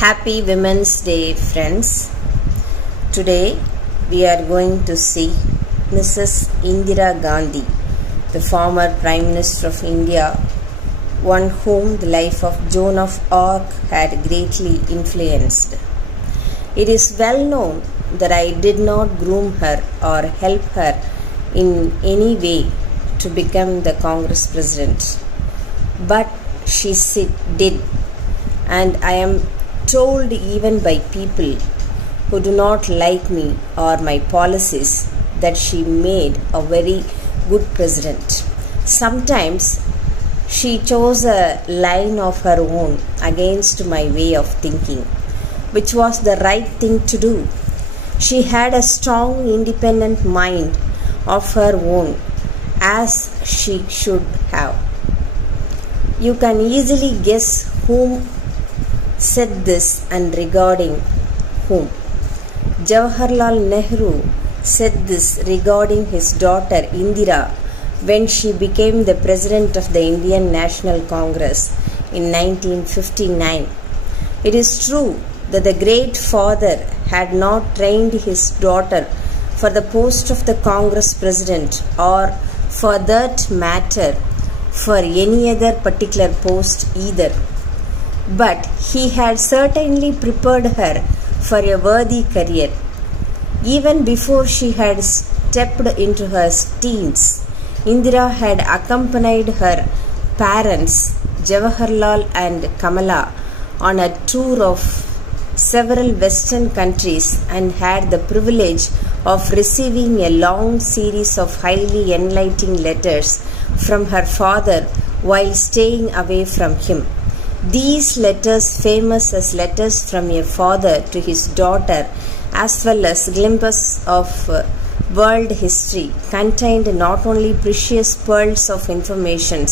Happy Women's Day, friends. Today we are going to see Mrs.Indira Gandhi, the former Prime Minister of India, one whom the life of Joan of Arc had greatly influenced. It is well known that I did not groom her or help her in any way to become the Congress President, but she did, and I am told even by people who do not like me or my policies that she made a very good president. Sometimes she chose a line of her own against my way of thinking, which was the right thing to do. She had a strong, independent mind of her own, as she should have. You can easily guess whom said this and regarding whom. Jawaharlal Nehru said this regarding his daughter Indira when she became the President of the Indian National Congress in 1959. It is true that the great father had not trained his daughter for the post of the Congress President, or for that matter for any other particular post either. But he had certainly prepared her for a worthy career. Even before she had stepped into her teens, Indira had accompanied her parents, Jawaharlal and Kamala, on a tour of several Western countries and had the privilege of receiving a long series of highly enlightening letters from her father while staying away from him. These letters, famous as letters from a father to his daughter, as well as glimpses of world history, contained not only precious pearls of information,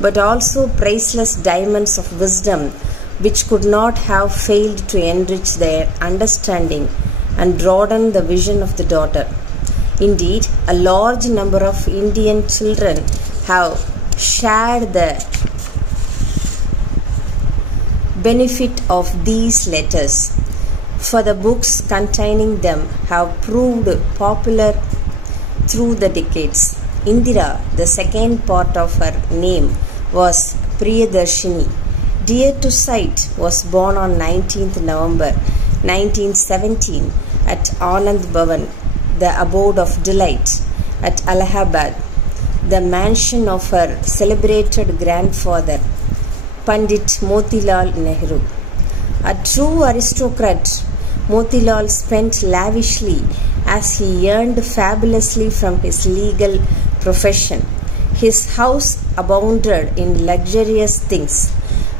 but also priceless diamonds of wisdom, which could not have failed to enrich their understanding and broaden the vision of the daughter. Indeed, a large number of Indian children have shared the benefit of these letters, for the books containing them have proved popular through the decades. Indira, the second part of her name, was Priyadarshini. Dear to sight, was born on 19th November 1917 at Anand Bhavan, the abode of delight at Allahabad, the mansion of her celebrated grandfather, Pandit Motilal Nehru. A true aristocrat, Motilal spent lavishly as he earned fabulously from his legal profession. His house abounded in luxurious things,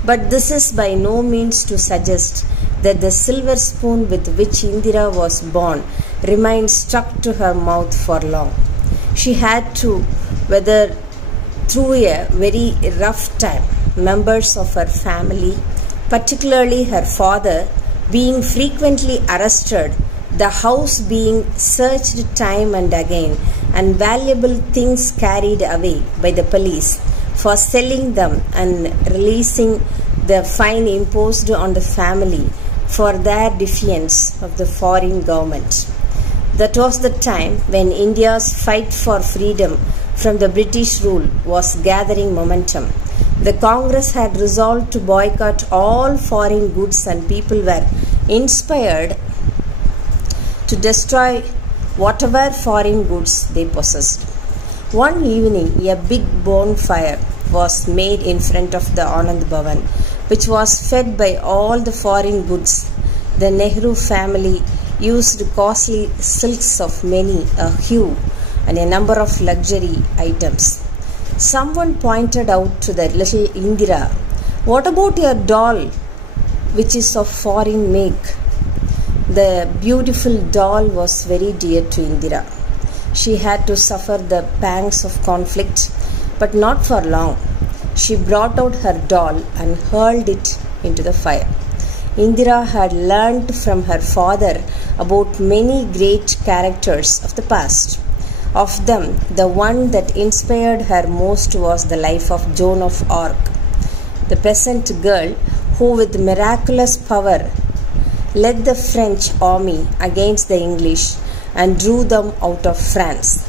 but this is by no means to suggest that the silver spoon with which Indira was born remained stuck to her mouth for long. She had to weather through a very rough time. Members of her family, particularly her father, being frequently arrested, the house being searched time and again, and valuable things carried away by the police for selling them and releasing the fine imposed on the family for their defiance of the foreign government. That was the time when India's fight for freedom from the British rule was gathering momentum. The Congress had resolved to boycott all foreign goods, and people were inspired to destroy whatever foreign goods they possessed. One evening, a big bonfire was made in front of the Anand Bhavan, which was fed by all the foreign goods. The Nehru family used costly silks of many a hue and a number of luxury items. Someone pointed out to the little Indira, "What about your doll, which is of foreign make?" The beautiful doll was very dear to Indira. She had to suffer the pangs of conflict, but not for long. She brought out her doll and hurled it into the fire. Indira had learnt from her father about many great characters of the past. Of them, the one that inspired her most was the life of Joan of Arc, the peasant girl who with miraculous power led the French army against the English and drew them out of France.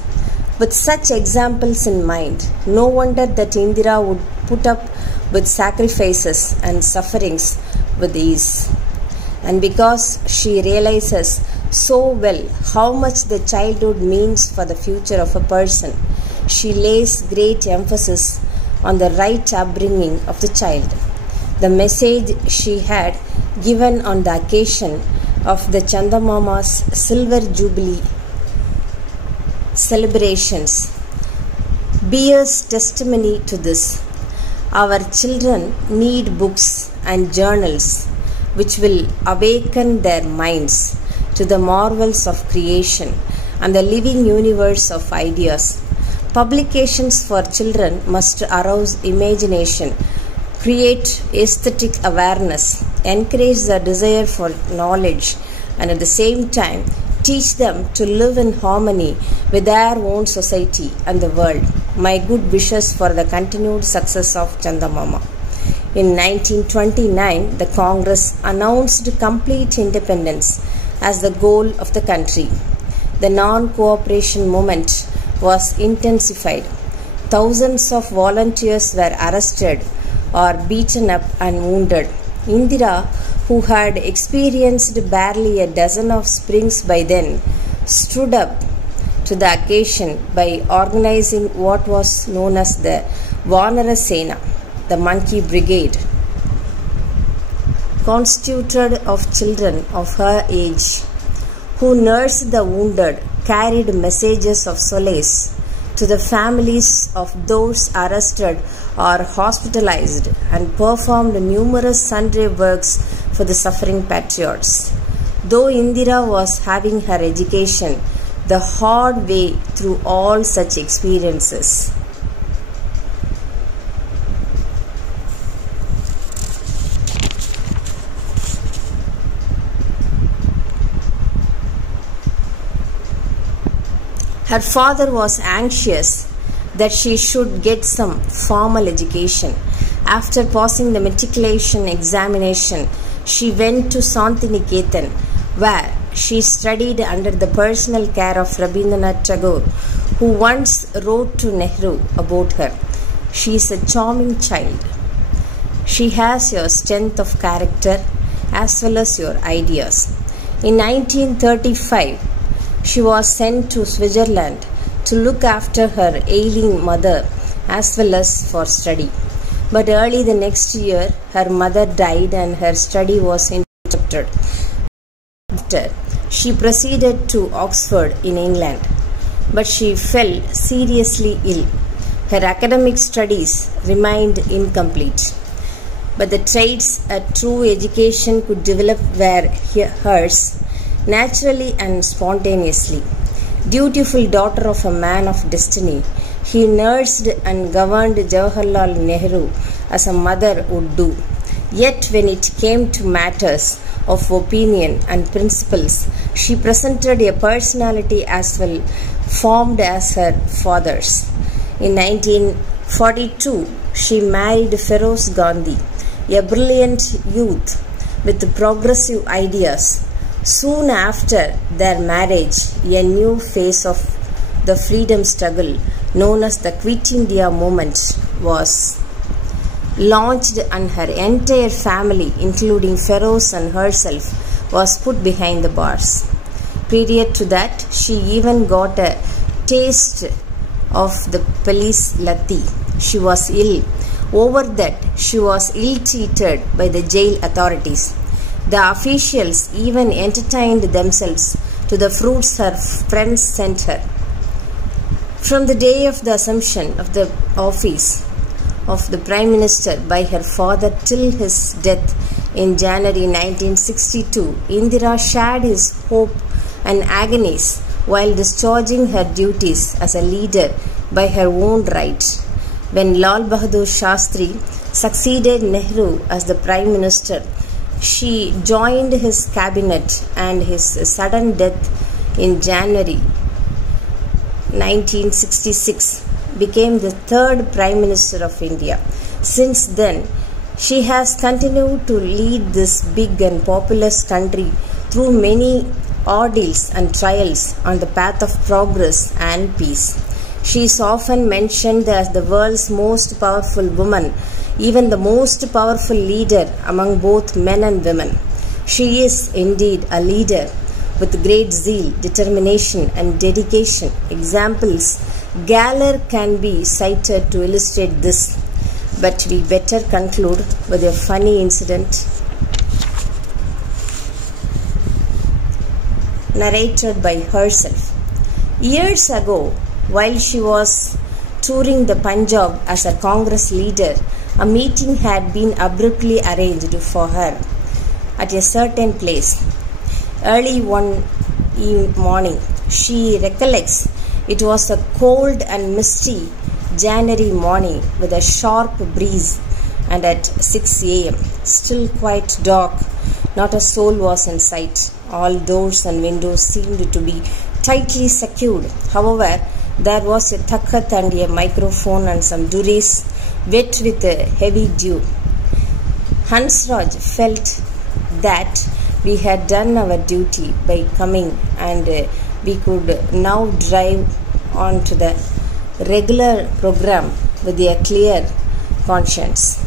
With such examples in mind, no wonder that Indira would put up with sacrifices and sufferings with ease. And because she realizes so well how much the childhood means for the future of a person, she lays great emphasis on the right upbringing of the child. The message she had given on the occasion of the Chandamama's Silver Jubilee celebrations bears testimony to this. Our children need books and journals which will awaken their minds to the marvels of creation and the living universe of ideas. Publications for children must arouse imagination, create aesthetic awareness, encourage the desire for knowledge, and at the same time teach them to live in harmony with their own society and the world. My good wishes for the continued success of Chandamama. In 1929, the Congress announced complete independence as the goal of the country. The non-cooperation movement was intensified. Thousands of volunteers were arrested or beaten up and wounded. Indira, who had experienced barely a dozen of springs by then, stood up to the occasion by organizing what was known as the Vanara Sena, the Monkey Brigade, constituted of children of her age who nursed the wounded, carried messages of solace to the families of those arrested or hospitalized, and performed numerous sundry works for the suffering patriots. Though Indira was having her education the hard way through all such experiences, her father was anxious that she should get some formal education. After passing the matriculation examination, she went to Santiniketan, where she studied under the personal care of Rabindranath Tagore, who once wrote to Nehru about her, "She is a charming child. She has your strength of character as well as your ideas." In 1935, she was sent to Switzerland to look after her ailing mother as well as for study. But early the next year, her mother died and her study was interrupted. After, she proceeded to Oxford in England, but she fell seriously ill. Her academic studies remained incomplete, but the traits a true education could develop were hers, naturally and spontaneously. Dutiful daughter of a man of destiny, he nursed and governed Jawaharlal Nehru as a mother would do. Yet when it came to matters of opinion and principles, she presented a personality as well formed as her father's. In 1942, she married Feroz Gandhi, a brilliant youth with progressive ideas. Soon after their marriage, a new phase of the freedom struggle, known as the Quit India movement, was launched, and her entire family, including Feroz and herself, was put behind the bars. Prior to that, she even got a taste of the police lathi. She was ill. Over that, she was ill-treated by the jail authorities. The officials even entertained themselves to the fruits her friends sent her. From the day of the assumption of the office of the Prime Minister by her father till his death in January 1962, Indira shared his hope and agonies while discharging her duties as a leader by her own right. When Lal Bahadur Shastri succeeded Nehru as the Prime Minister, she joined his cabinet, and his sudden death in January 1966 became the third Prime Minister of India. Since then, She has continued to lead this big and populous country through many ordeals and trials on the path of progress and peace. She is often mentioned as the world's most powerful woman, even the most powerful leader among both men and women. She is indeed a leader with great zeal, determination, and dedication. Examples galore can be cited to illustrate this, but we better conclude with a funny incident narrated by herself. Years ago, while she was touring the Punjab as a Congress leader, a meeting had been abruptly arranged for her at a certain place. Early one morning, she recollects it was a cold and misty January morning with a sharp breeze, and at 6 a.m., still quite dark, not a soul was in sight. All doors and windows seemed to be tightly secured. However, there was a takhat and a microphone and some durries wet with a heavy dew. Hansraj felt that we had done our duty by coming, and we could now drive on to the regular program with a clear conscience.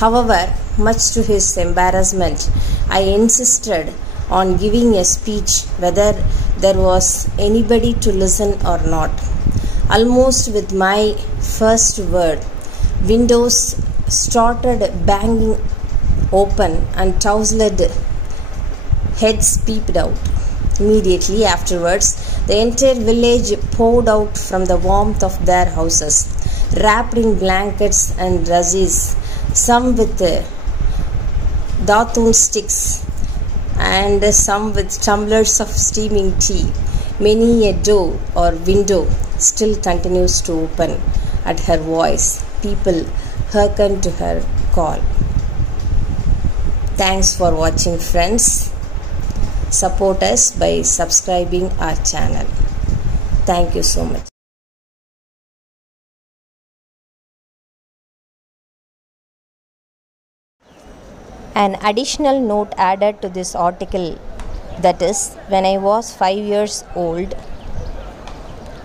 However, much to his embarrassment, I insisted on giving a speech whether there was anybody to listen or not. Almost with my first word, windows started banging open and tousled heads peeped out. Immediately afterwards, the entire village poured out from the warmth of their houses, wrapped in blankets and razis, some with datun sticks and some with tumblers of steaming tea. Many a door or window still continues to open at her voice. People hearken to her call. Thanks for watching, friends. Support us by subscribing our channel. Thank you so much. An additional note added to this article, that is, when I was 5 years old,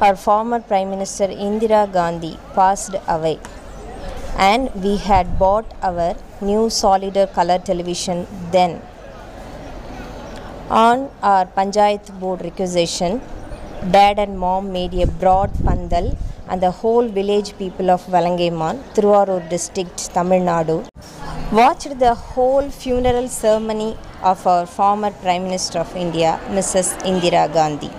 our former Prime Minister Indira Gandhi passed away, and we had bought our new solider color television then. On our Panchayat board requisition, Dad and Mom made a broad pandal, and the whole village people of Valangaiman, Thiruvarur district, Tamil Nadu, watched the whole funeral ceremony of our former Prime Minister of India, Mrs.Indira Gandhi.